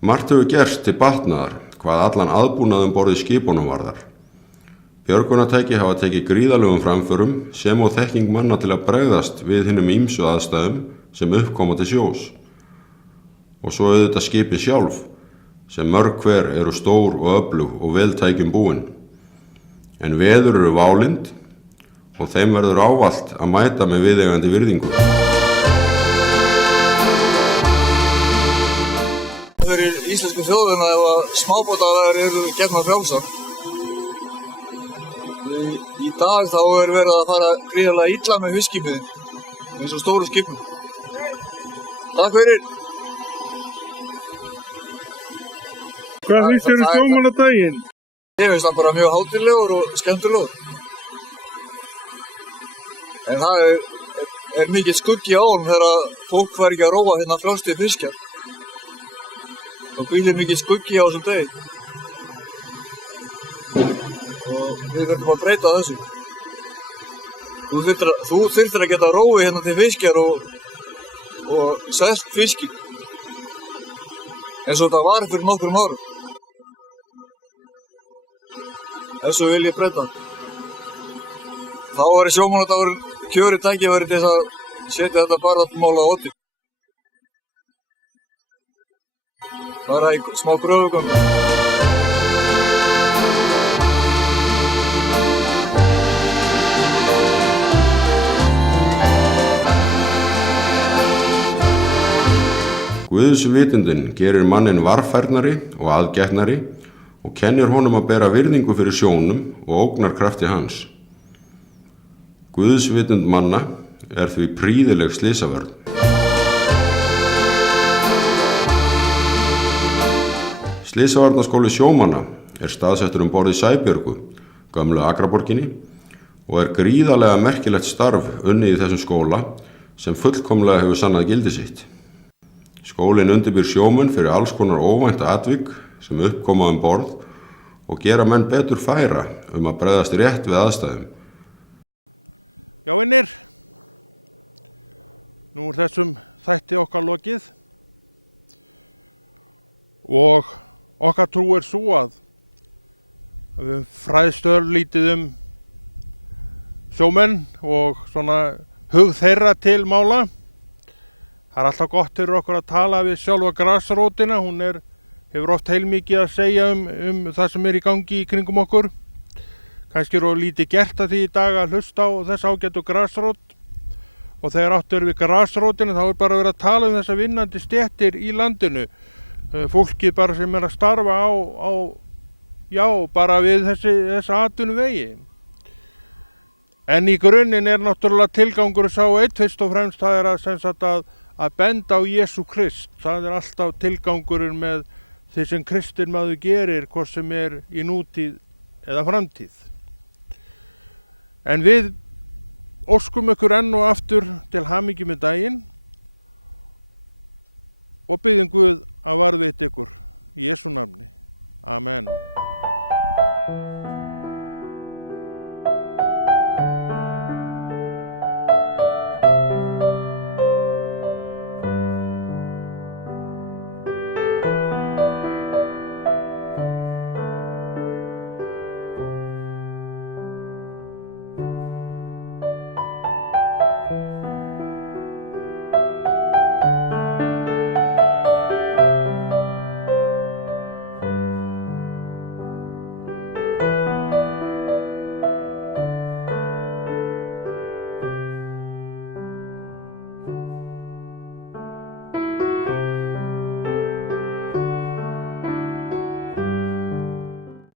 Margt hefur gerst til batnaðar hvað allan aðbúnað borð í skipunum varðar. Björgunartæki hafa tekið gríðarlegum framförum sem og þekking manna til að bregðast við hinum ýmsu aðstæðum sem uppkoma til sjós. Og svo auðvitað skipið sjálf, sem mörg hver eru stór og öflug og vel tækjum búin. En veður eru válynd og þeim verður ávallt að mæta með viðeigandi virðingu. Fyrir íslensku þjóðina ef að smábátavæðar eru gefnar frjálsar. Í dag þá er verið að fara gríðarlega illa með fiskimiðin eins og stóru skipum. Takk fyrir! Hvað finnst þér sjómannadaginn? Ég finnst hann bara mjög hátíðlegur og skemmtilegur. En það er mikið skuggi á hann þegar fólk fær ekki að róa hérna frjálst í fiskjar. Það hvílir mikið skuggi á þessum degi. Og við verðum að breyta þessu. Þú þyrftir að geta róið hérna til fiskjar og selt fiski. Eins og þetta var fyrir nokkrum árum. Þessu vil ég breyta. Þá væri sjómannadagurinn kjörið tækifæri til þess að setja þetta baráttumál á oddinn. Bara í smá gröfugöngu. Guðsvitundin gerir manninn varfærnari og aðgætnari og kennir honum að bera virðingu fyrir sjónum og ógnarkrafti hans. Guðsvitund manna er því prýðileg slysavörn. Slysavarnaskóli sjómanna er staðsettur borð í Sæbjörgu, gömlu Akraborginni, og er gríðarlega merkilegt starf unnið í þessum skóla sem fullkomlega hefur sannað gildi sitt. Skólinn undirbýr sjómenn fyrir alls konar óvænta atvik sem uppkoma borð og gera menn betur færa að bregðast rétt við aðstæðum. Já, vinir, nú er þessum þætti okkar lokið og okkar trú er svo að við fræðst örlítið sjómenn og svona hug þeirra til mála. Það er alltaf gott fyrir okkur að tala við sjálfa grasrótina, hún hefur oft heilmikið að segja það sem er í gangi í kringum okkur. Kannski eru lítið gert að því í dag að hlusta á þess ágætu grasrót og þegar áttu við grasrótina þá er bara verið að tala þessa vinnandi stéttir í landinu. Fólkið bara sem er að starfa bara við þessa atvinnuvegi. En í grunninn er náttúrulega tilgangur sá einn fyrst og fremst, það er að benda á Jesú Krist. Það er alltaf tilgangurinn með því sem kristinn maður gerir, hvort sem er í nútíð eða framtíð. En við óskum ykkur enn og aftur til hamingju með daginn og biðjum Guð að varðveita ykkur í Jesú nafni. Amen.